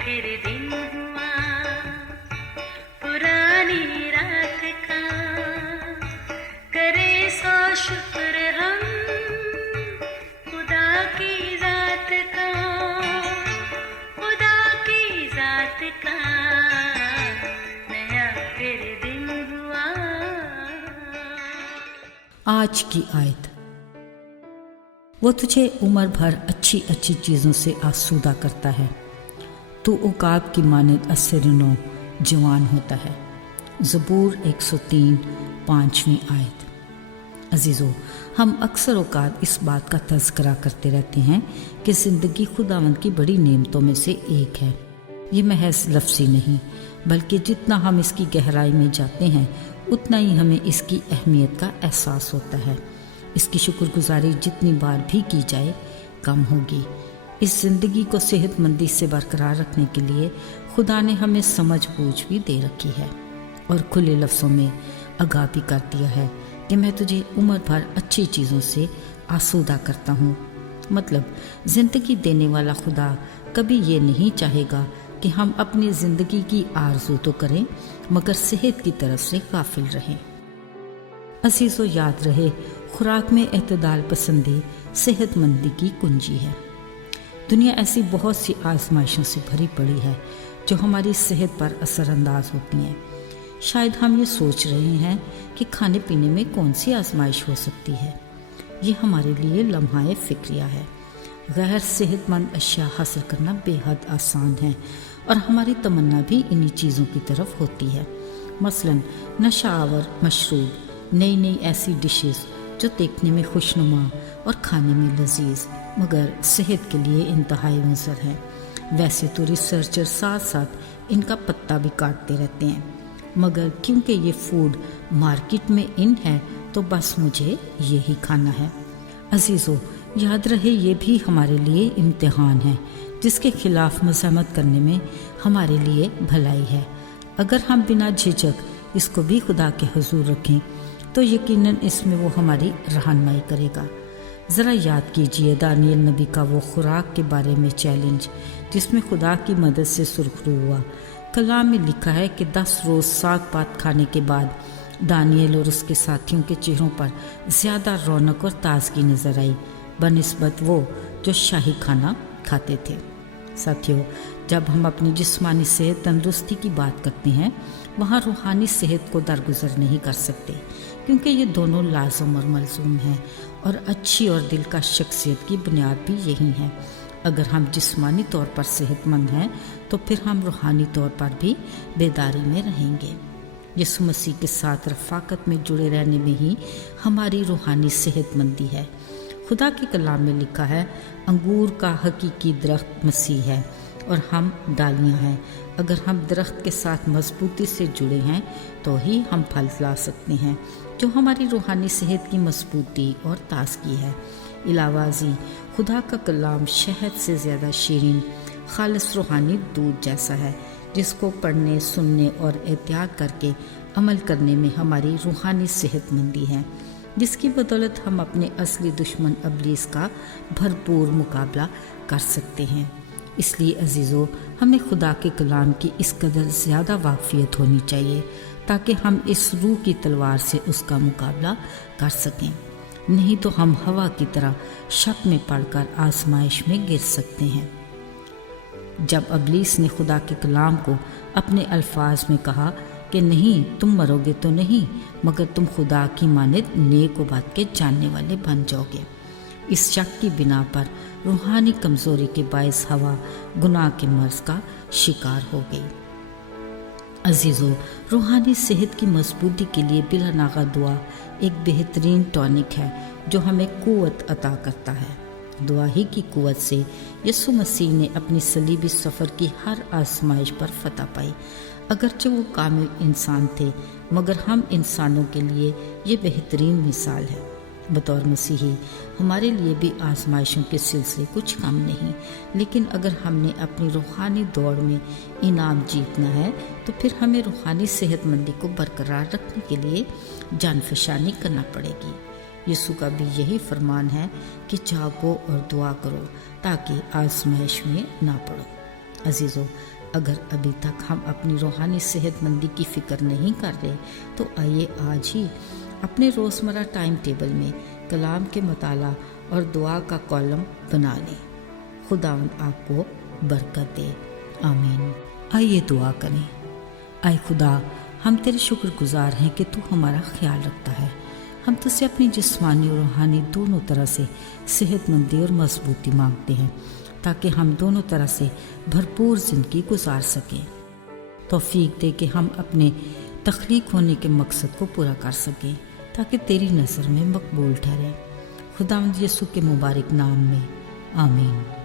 फिर दिन हुआ पुरानी रात का, करे सौ शुक्र हम खुदा की जात का, खुदा की जात का, नया फिर दिन हुआ। आज की आयत। वो तुझे उम्र भर अच्छी अच्छी चीज़ों से आसूदा करता है, तू उकाब की मानद असरनो जवान होता है। ज़बूर 103 5वीं आयत। अजीज़ों, हम अक्सर औकात इस बात का तज़किरा करते रहते हैं कि ज़िंदगी खुदावंद की बड़ी नेमतों में से एक है। ये महज लफ्ज़ी नहीं, बल्कि जितना हम इसकी गहराई में जाते हैं उतना ही हमें इसकी अहमियत का एहसास होता है। इसकी शुक्रगुजारी जितनी बार भी की जाए कम होगी। इस ज़िंदगी को सेहतमंदी से बरकरार रखने के लिए खुदा ने हमें समझ बूझ भी दे रखी है और खुले लफ्ज़ों में आगाह भी कर दिया है कि मैं तुझे उम्र भर अच्छी चीज़ों से आसूदा करता हूँ। मतलब ज़िंदगी देने वाला खुदा कभी ये नहीं चाहेगा कि हम अपनी ज़िंदगी की आरज़ू तो करें मगर सेहत की तरफ से गाफिल रहें। अजीज़ों, याद रहे, खुराक में एतदाल पसंदी सेहतमंदी की कुंजी है। दुनिया ऐसी बहुत सी आजमाइशों से भरी पड़ी है जो हमारी सेहत पर असरअंदाज होती हैं। शायद हम ये सोच रहे हैं कि खाने पीने में कौन सी आजमाइश हो सकती है। ये हमारे लिए लम्हाए फ़िक्रिया है। गैर सेहतमंद अशिया हासिल करना बेहद आसान है और हमारी तमन्ना भी इन्हीं चीज़ों की तरफ होती है। मसलन नशावर मशरूब, नई नई ऐसी डिशेस जो देखने में खुशनुमा और खाने में लजीज मगर सेहत के लिए इंतहाई मुज़र है। वैसे तो रिसर्चर साथ साथ इनका पत्ता भी काटते रहते हैं, मगर क्योंकि ये फूड मार्केट में इन है तो बस मुझे यही खाना है। अजीज़ों, याद रहे, ये भी हमारे लिए इम्तिहान है जिसके खिलाफ मज़ाहमत करने में हमारे लिए भलाई है। अगर हम बिना झिझक इसको भी खुदा के हुजूर रखें तो यकीनन इसमें वो हमारी रहनुमाई करेगा। ज़रा याद कीजिए दानियल नबी का वो खुराक के बारे में चैलेंज जिसमें खुदा की मदद से सुरखरू हुआ। कलाम में लिखा है कि 10 रोज़ साग पात खाने के बाद दानियल और उसके साथियों के चेहरों पर ज़्यादा रौनक और ताजगी नज़र आई बनिस्बत वो जो शाही खाना खाते थे। साथियों, जब हम अपनी जिस्मानी सेहत तंदुरुस्ती की बात करते हैं वहाँ रूहानी सेहत को दरगुजर नहीं कर सकते, क्योंकि ये दोनों लाज़िम और मलज़ूम हैं और अच्छी और दिलकश शख्सियत की बुनियाद भी यही है। अगर हम जिस्मानी तौर पर सेहतमंद हैं तो फिर हम रूहानी तौर पर भी बेदारी में रहेंगे। यीशु मसीह के साथ रफ़ाकत में जुड़े रहने में ही हमारी रूहानी सेहतमंदी है। खुदा के कलाम में लिखा है, अंगूर का हकीकी दरख्त मसीह है और हम डालियाँ हैं। अगर हम दरख्त के साथ मजबूती से जुड़े हैं तो ही हम फल ला सकते हैं, जो हमारी रूहानी सेहत की मजबूती और ताजगी है। इलावाजी खुदा का कलाम शहद से ज़्यादा शीरीन खालिस रूहानी दूध जैसा है, जिसको पढ़ने, सुनने और एहतियात करके अमल करने में हमारी रूहानी सेहतमंदी है, जिसकी बदौलत हम अपने असली दुश्मन इब्लीस का भरपूर मुकाबला कर सकते हैं। इसलिए अजीज़ों, हमें खुदा के कलाम की इस कदर ज़्यादा वाक़फ़ियत होनी चाहिए ताकि हम इस रूह की तलवार से उसका मुकाबला कर सकें। नहीं तो हम हवा की तरह शक में पड़कर आजमाइश में गिर सकते हैं। जब इब्लीस ने खुदा के कलाम को अपने अल्फाज में कहा कि नहीं, तुम मरोगे तो नहीं, मगर तुम खुदा की मानद नेक व बद के जानने वाले बन जाओगे, इस शक की बिना पर रूहानी कमज़ोरी के बायस हवा गुनाह के मर्ज़ का शिकार हो गई। अजीज़ों, रूहानी सेहत की मजबूती के लिए बिला नागा दुआ एक बेहतरीन टॉनिक है जो हमें क़ुव्वत अता करता है। दुआ ही की क़ुव्वत से यीशु मसीह ने अपनी सलीबी सफ़र की हर आजमाइश पर फतह पाई। अगरचे वो कामिल इंसान थे, मगर हम इंसानों के लिए ये बेहतरीन मिसाल है। बतौर मसीही हमारे लिए भी आजमाइशों के सिलसिले कुछ कम नहीं, लेकिन अगर हमने अपनी रूहानी दौड़ में इनाम जीतना है तो फिर हमें रूहानी सेहतमंदी को बरकरार रखने के लिए जानफशानी करना पड़ेगी। यीशु का भी यही फरमान है कि जागो और दुआ करो ताकि आजमाइश में ना पड़ो। عزیزو، اگر ابھی تک ہم اپنی روحانی صحت مندی کی فکر نہیں کر رہے تو آئیے آج ہی اپنے روزمرہ ٹائم ٹیبل میں کلام کے مطالعہ اور دعا کا کالم بنا لیں۔ خداوند آپ کو برکت دے، آمین۔ آئیے دعا کریں۔ اے خدا، ہم تیرے شکر گزار ہیں کہ تو ہمارا خیال رکھتا ہے۔ ہم تجھ سے اپنی جسمانی اور روحانی دونوں طرح سے صحت مندی اور مضبوطی مانگتے ہیں تاکہ ہم دونوں طرح سے بھرپور زندگی گزار سکیں۔ توفیق دے کہ ہم اپنے تخلیق ہونے کے مقصد کو پورا کر سکیں تاکہ تیری نظر میں مقبول ٹھہرے۔ خداوند یسوع کے مبارک نام میں، آمین۔